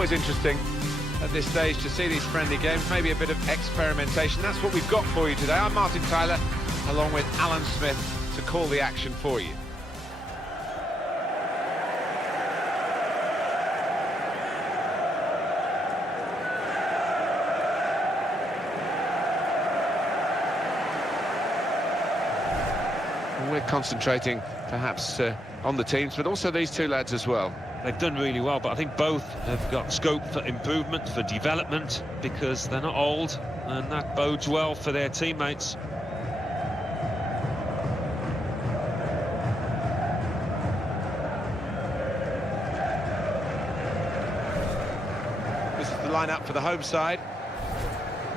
always interesting at this stage to see these friendly games, maybe a bit of experimentation. That's what we've got for you today. I'm Martin Tyler, along with Alan Smith, to call the action for you. We're concentrating perhaps on the teams, but also these two lads as well. They've done really well, but I think both have got scope for improvement, for development, because they're not old, and that bodes well for their teammates. This is the lineup for the home side.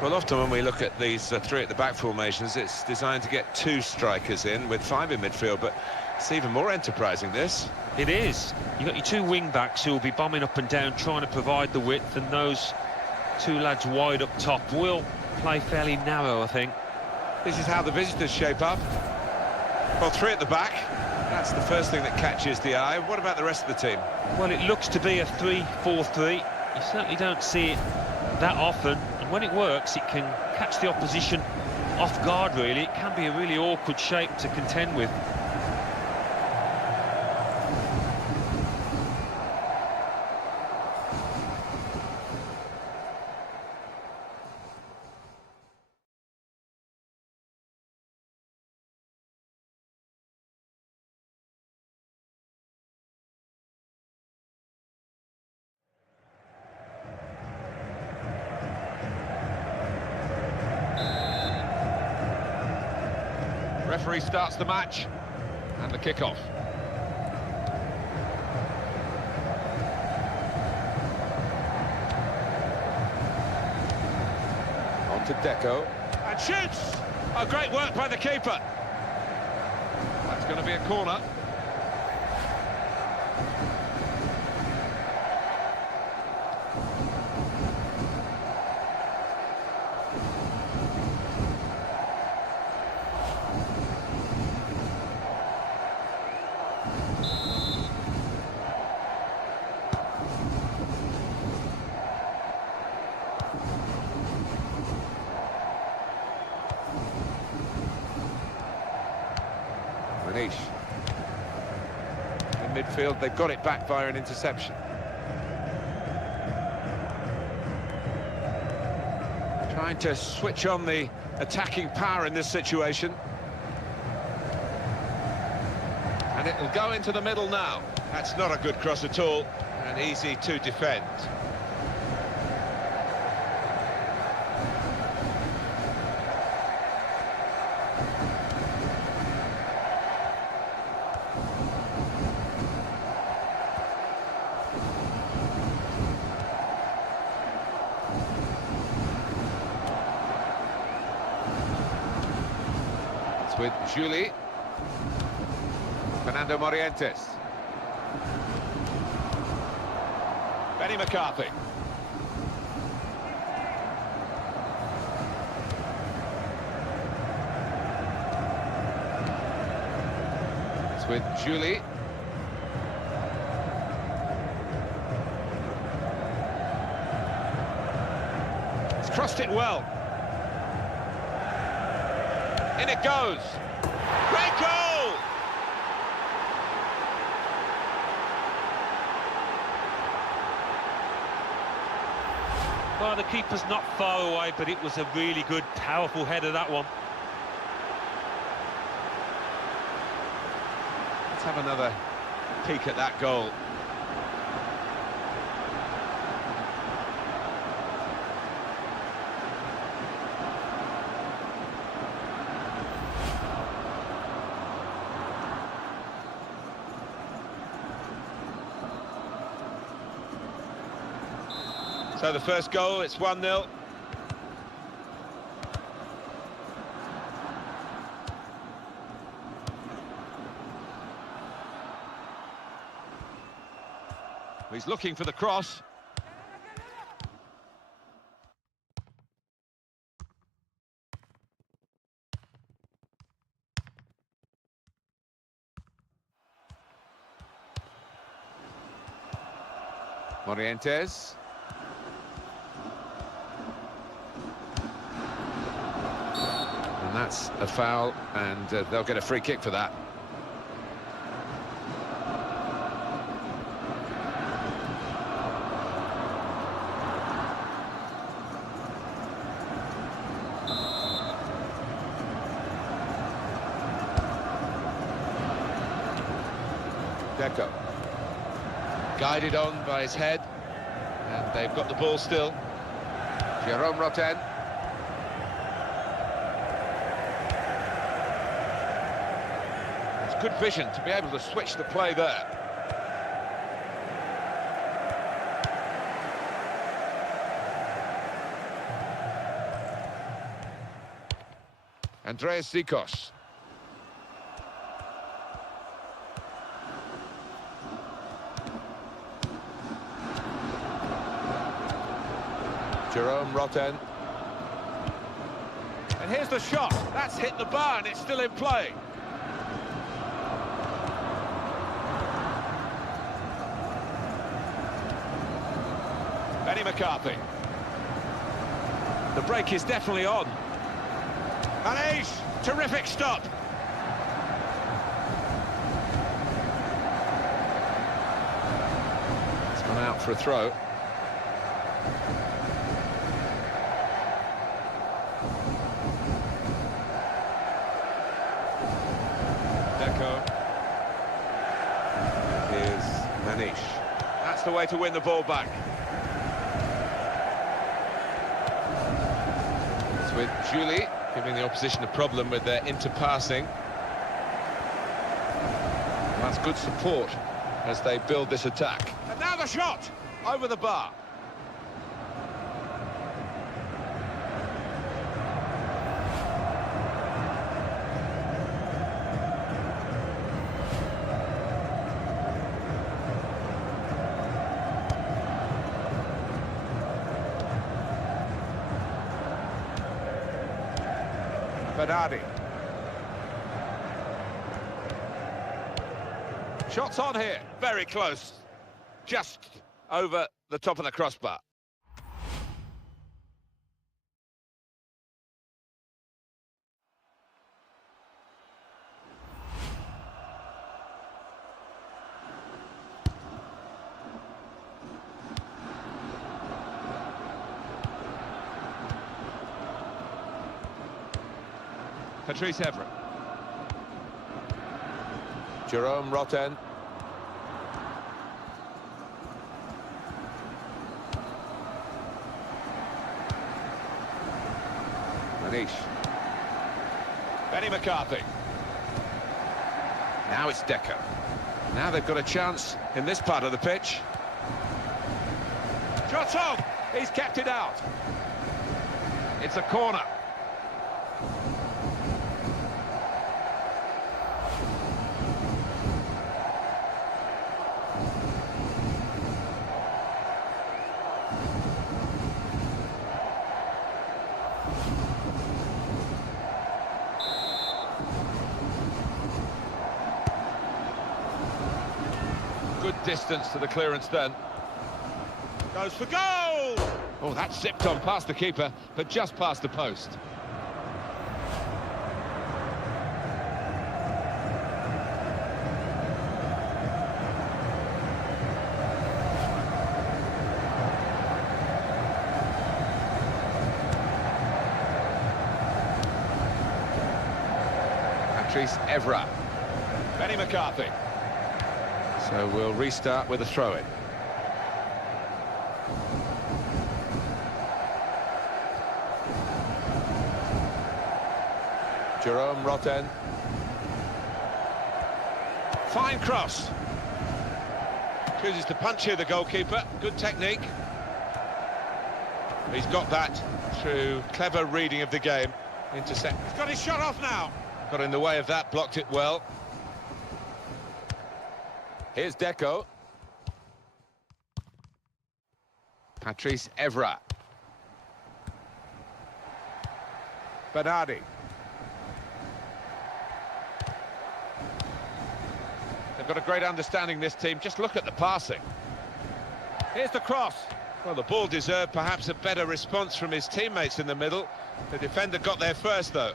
Well, often when we look at these three at the back formations, it's designed to get two strikers in with five in midfield, but it's even more enterprising, this. It is. You've got your two wing-backs who will be bombing up and down, trying to provide the width, and those two lads wide up top will play fairly narrow, I think. This is how the visitors shape up. Well, three at the back. That's the first thing that catches the eye. What about the rest of the team? Well, it looks to be a 3-4-3. You certainly don't see it that often, and when it works, it can catch the opposition off guard, really. It can be a really awkward shape to contend with. Referee starts the match and the kick-off. On to Deco and shoots! Oh, great work by the keeper. That's going to be a corner. In midfield, they've got it back via an interception. Trying to switch on the attacking power in this situation. And it'll go into the middle now. That's not a good cross at all, and easy to defend. With Julie, Fernando Morientes, Benny McCarthy. It's with Julie. It's crossed it well. In it goes. Great goal! Well, the keeper's not far away, but it was a really good, powerful header, that one. Let's have another peek at that goal. So the first goal, it's 1-0. He's looking for the cross. Morientes. And that's a foul, and they'll get a free kick for that. Deco. Guided on by his head, and they've got the ball still. Jerome Roten. It's good vision to be able to switch the play there. Andreas Zikos. Jerome Roten. And here's the shot. That's hit the bar and it's still in play. Benny McCarthy. The break is definitely on. And terrific stop. It's gone out for a throw. Here's Manish. That's the way to win the ball back. It's with Julie, giving the opposition a problem with their interpassing. That's good support as they build this attack. And now the shot! Over the bar. Bernardi. Shots on here, very close. Just over the top of the crossbar. Patrice Evra. Jerome Roten. Manish. Benny McCarthy. Now it's Deco. Now they've got a chance in this part of the pitch. Shot on! He's kept it out. It's a corner. Good distance to the clearance then. Goes for goal! Oh, that zipped on past the keeper, but just past the post. Patrice Evra. Benny McCarthy. So we'll restart with a throw-in. Jerome Roten. Fine cross. Chooses to punch here, the goalkeeper. Good technique. He's got that through clever reading of the game. Intercept. He's got his shot off now. Got in the way of that, blocked it well. Here's Deco. Patrice Evra. Bernardi. They've got a great understanding, this team. Just look at the passing. Here's the cross. Well, the ball deserved perhaps a better response from his teammates in the middle. The defender got there first, though.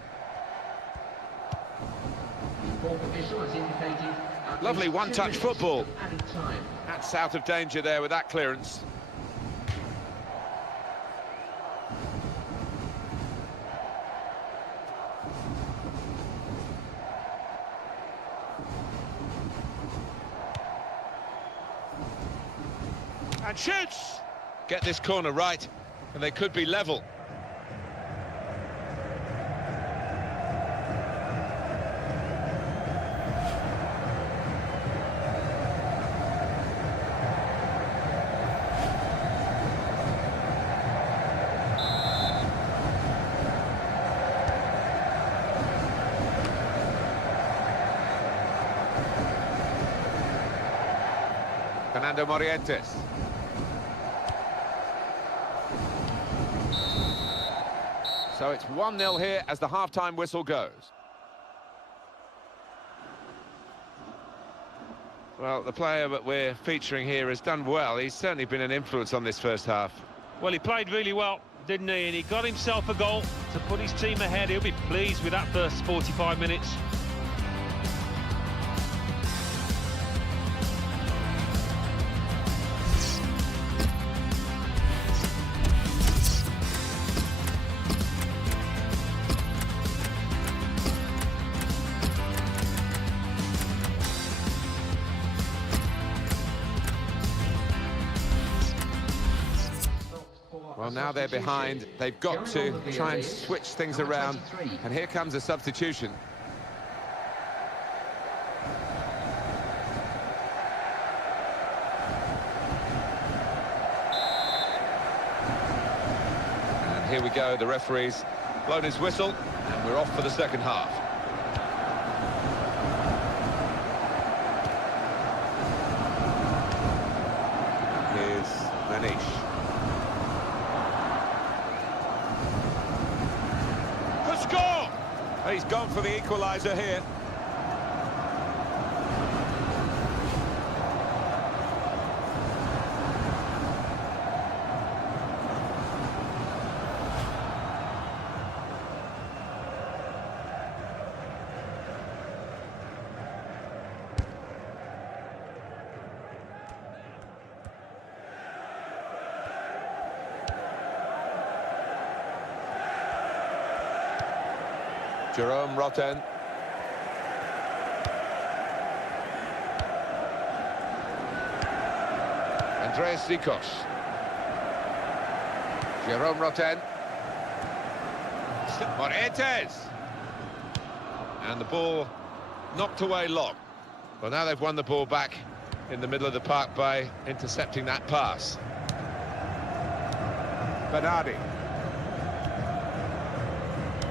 Lovely one-touch football. That's out of danger there with that clearance. And shoots! Get this corner right, and they could be level. Fernando Morientes. So it's 1-0 here as the half-time whistle goes. Well, the player that we're featuring here has done well. He's certainly been an influence on this first half. Well, he played really well, didn't he? And he got himself a goal to put his team ahead. He'll be pleased with that first 45 minutes. Well, now they're behind. They've got to try and switch things around. And here comes a substitution. And here we go. The referee's blown his whistle, and we're off for the second half. Here's Manish. Score! He's gone for the equaliser here. Jerome Roten. Andreas Zikos. Jerome Roten. Morientes. And the ball knocked away long. Well, now they've won the ball back in the middle of the park by intercepting that pass. Bernardi.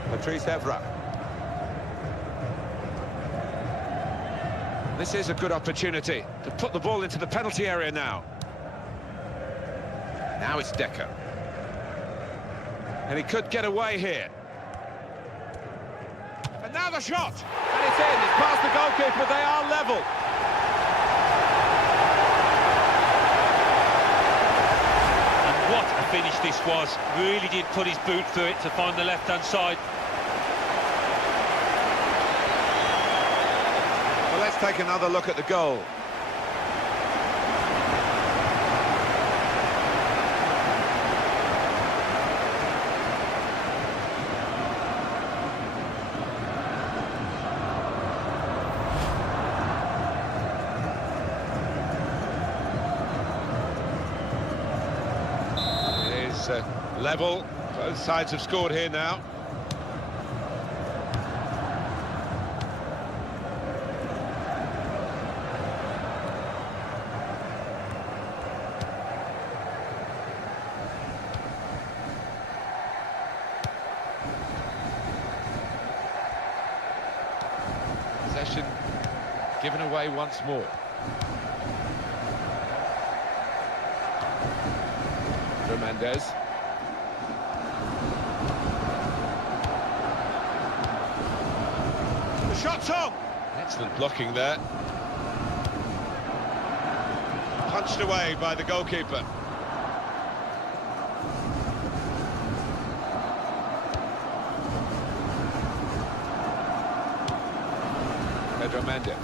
Patrice Evra. This is a good opportunity to put the ball into the penalty area now. Now it's Deco. And he could get away here. And now the shot! And it's in, it's past the goalkeeper, they are level. And what a finish this was. Really did put his boot through it to find the left-hand side. Well, let's take another look at the goal. It is level. Both sides have scored here now. Possession given away once more. Fernandez. The shot's on! Excellent blocking there. Punched away by the goalkeeper. Pedro Mendes.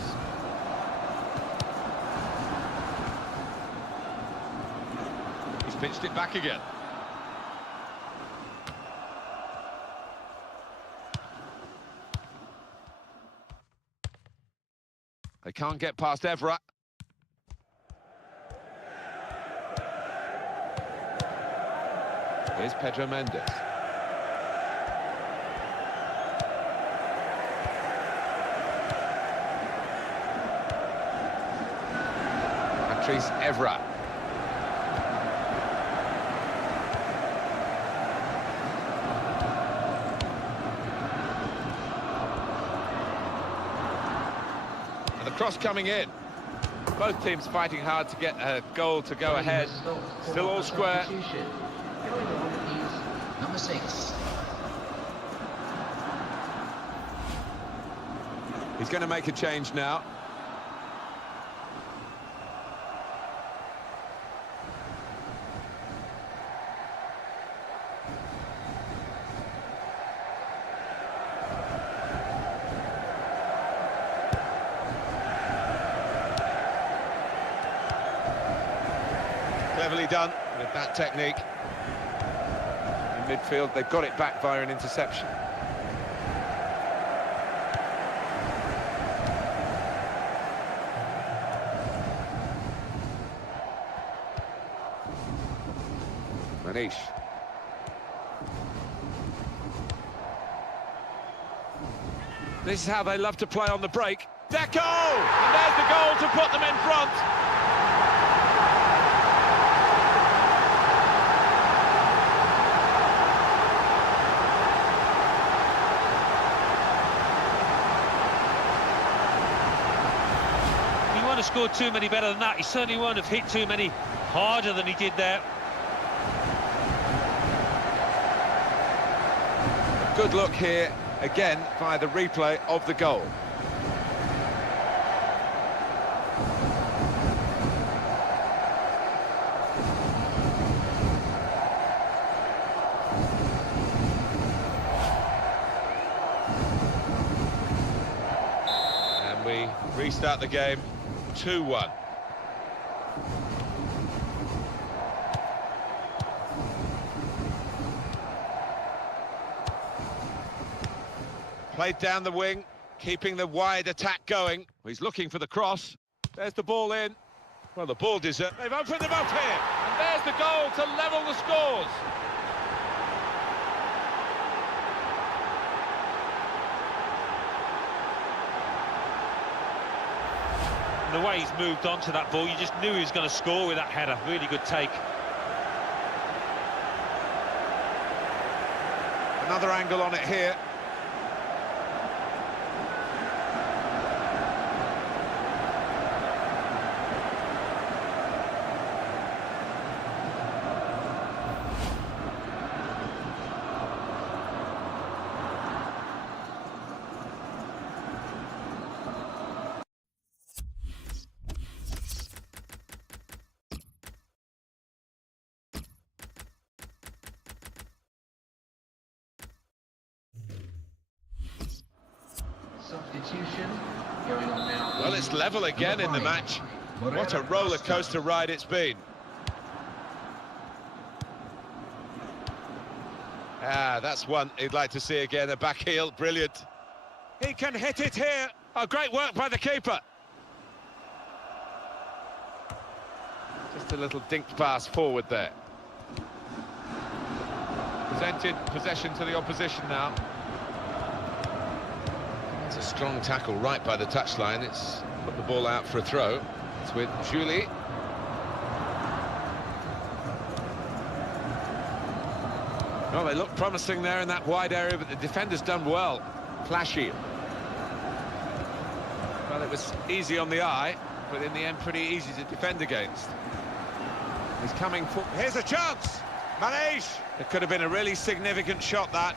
He's pitched it back again. They can't get past Evra. Here's Pedro Mendes. Patrice Evra. And the cross coming in. Both teams fighting hard to get a goal to go ahead. Still all square. Going on is number 6. He's going to make a change now. Cleverly done with that technique. In midfield, they've got it back via an interception. Manish. This is how they love to play on the break. Deco! And there's the goal to put them in front. He won't have scored too many better than that. He certainly won't have hit too many harder than he did there. Good look here, again, via the replay of the goal. And we restart the game 2-1. Played down the wing, keeping the wide attack going. He's looking for the cross. There's the ball in. Well, the ball deserves. They've opened them up here. And there's the goal to level the scores. The way he's moved on to that ball, you just knew he was going to score with that header. Really good take. Another angle on it here. Substitution going on now. Well, it's level again in the match. What a roller coaster ride it's been. Ah, that's one he'd like to see again, a back heel, brilliant. He can hit it here. Oh, great work by the keeper. Just a little dinked pass forward there. Presented possession to the opposition now. It's a strong tackle right by the touchline. It's put the ball out for a throw. It's with Julie. Well, they look promising there in that wide area, but the defender's done well. Flashy. Well, it was easy on the eye, but in the end pretty easy to defend against. He's coming for... Here's a chance! Manish! It could have been a really significant shot, that.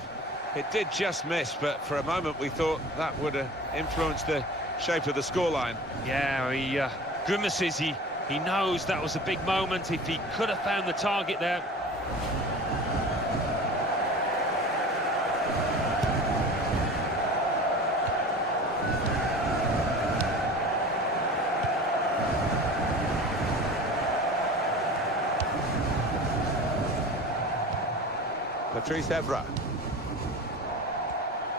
It did just miss, but for a moment we thought that would have influenced the shape of the scoreline. Yeah, he grimaces. He knows that was a big moment. If he could have found the target there. Patrice Evra.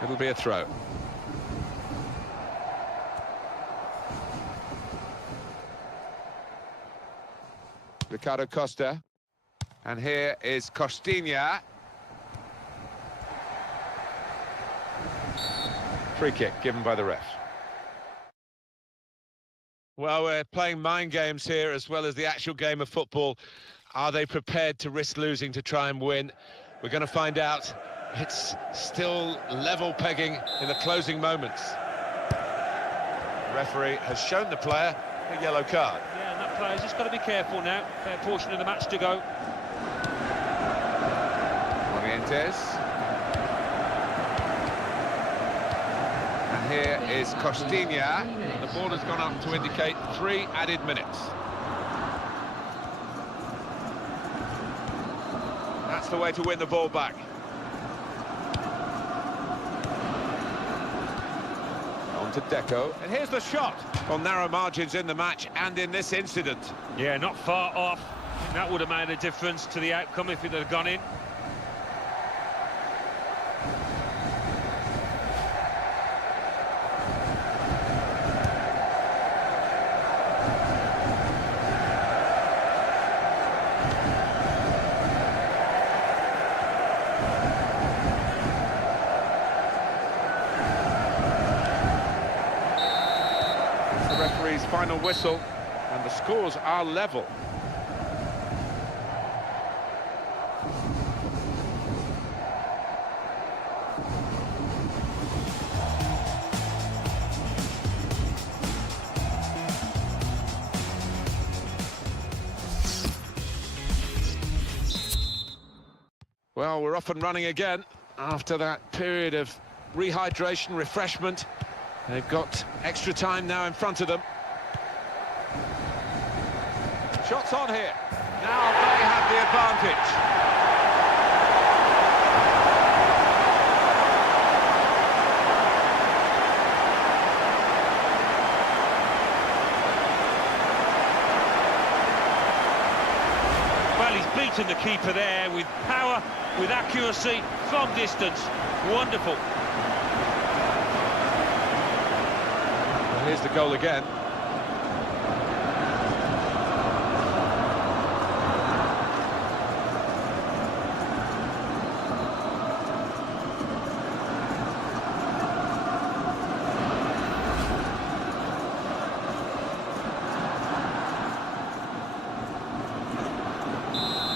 It'll be a throw. Ricardo Costa. And here is Costinha. Free kick given by the ref. Well, we're playing mind games here as well as the actual game of football. Are they prepared to risk losing to try and win? We're going to find out. It's still level pegging in the closing moments. The referee has shown the player a yellow card. Yeah, and that player's just got to be careful now. Fair portion of the match to go. Morientes. And here is Costinha. The ball has gone up to indicate 3 added minutes. That's the way to win the ball back. On to Deco. And here's the shot. On narrow margins in the match and in this incident. Yeah, not far off. I think that would have made a difference to the outcome if it had gone in. Referee's final whistle, and the scores are level. Well, we're off and running again after that period of rehydration, refreshment. They've got extra time now in front of them. Shots on here. Now they have the advantage. Well, he's beaten the keeper there with power, with accuracy, from distance. Wonderful. Here's the goal again.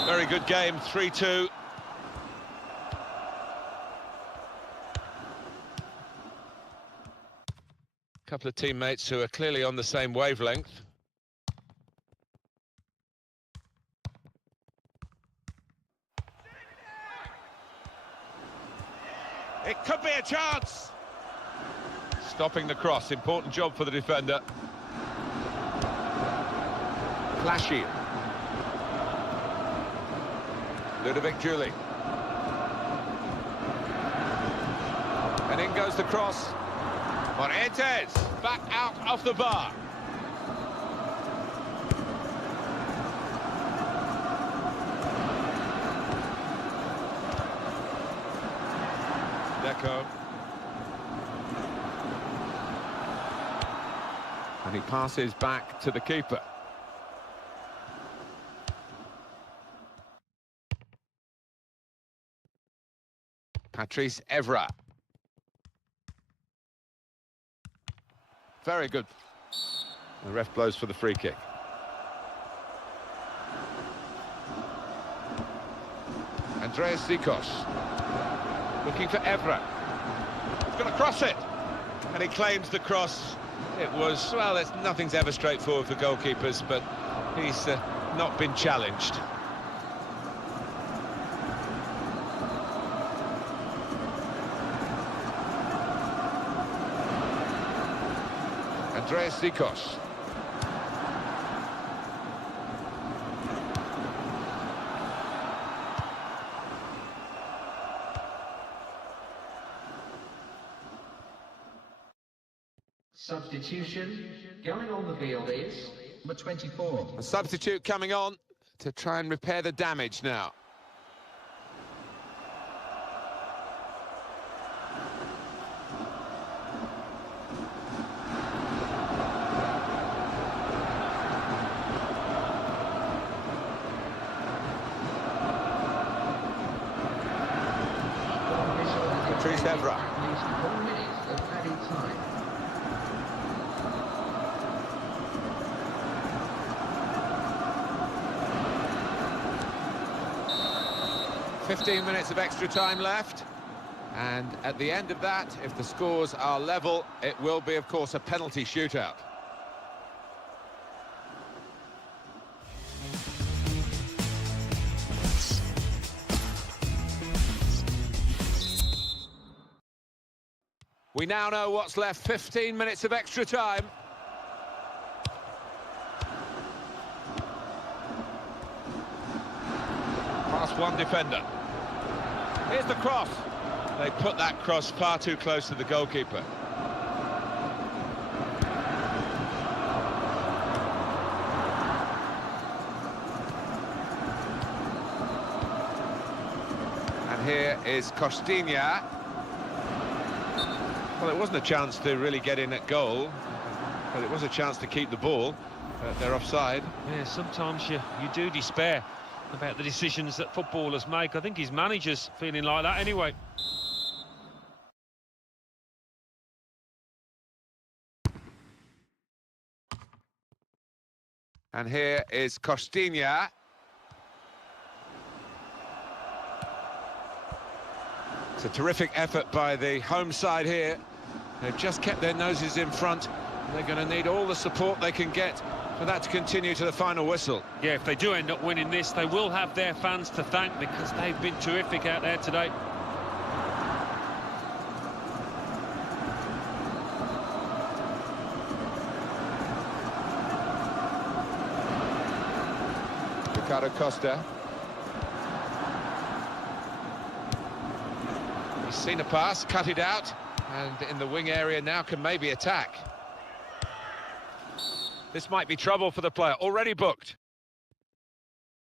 Very good game, 3-2. Couple of teammates who are clearly on the same wavelength. It could be a chance. Stopping the cross, important job for the defender. Flashy. Ludovic Juli. And in goes the cross. Morientes, back out off the bar. Deco. And he passes back to the keeper. Patrice Evra. Very good. The ref blows for the free kick. Andreas Zikos. Looking for Evra. He's going to cross it. And he claims the cross. It was, well, nothing's ever straightforward for goalkeepers, but he's not been challenged. Andreas Zikos. Substitution going on the field is number 24. A substitute coming on to try and repair the damage now. Sevra. At least 4 minutes of added time. 15 minutes of extra time left, and at the end of that, if the scores are level, it will be, of course, a penalty shootout. We now know what's left. 15 minutes of extra time. Past one defender. Here's the cross. They put that cross far too close to the goalkeeper. And here is Costinha. Well, it wasn't a chance to really get in at goal, but it was a chance to keep the ball. They're offside. Yeah, sometimes you do despair about the decisions that footballers make. I think his manager's feeling like that anyway. And here is Costinha. It's a terrific effort by the home side here. They've just kept their noses in front. They're going to need all the support they can get for that to continue to the final whistle. Yeah, if they do end up winning this, they will have their fans to thank, because they've been terrific out there today. Ricardo Costa. He's seen a pass, cut it out, and in the wing area now can maybe attack. This might be trouble for the player, already booked.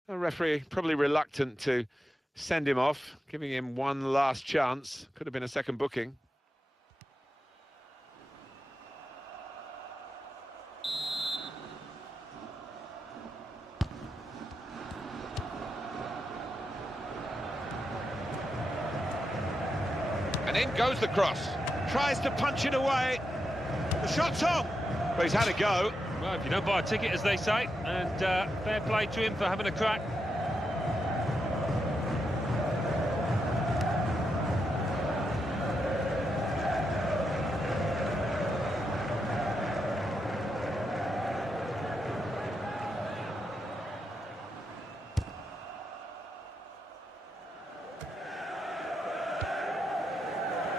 The referee probably reluctant to send him off, giving him one last chance. Could have been a second booking. And in goes the cross. Tries to punch it away. The shot's on. But he's had a go. Well, if you don't buy a ticket, as they say, and fair play to him for having a crack.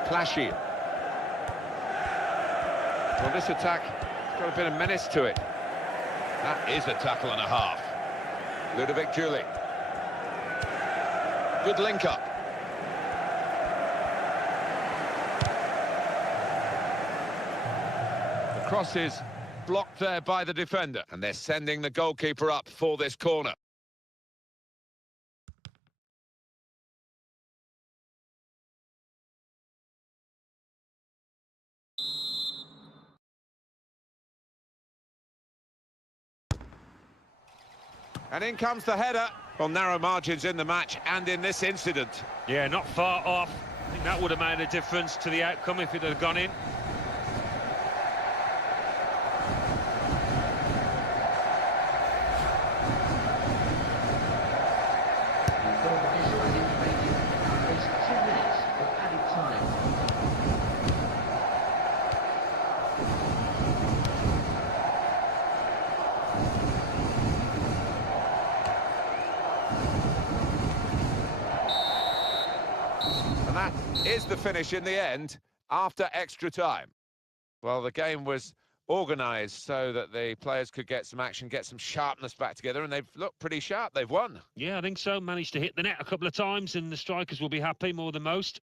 Flashy. Well, this attack has got a bit of menace to it. That is a tackle and a half. Ludovic Juli. Good link-up. The cross is blocked there by the defender, and they're sending the goalkeeper up for this corner. And in comes the header. Well, narrow margins in the match and in this incident. Yeah, not far off. I think that would have made a difference to the outcome if it had gone in. And that is the finish in the end, after extra time. Well, the game was organised so that the players could get some action, get some sharpness back together, and they've looked pretty sharp. They've won. Yeah, I think so. Managed to hit the net a couple of times, and the strikers will be happy more than most.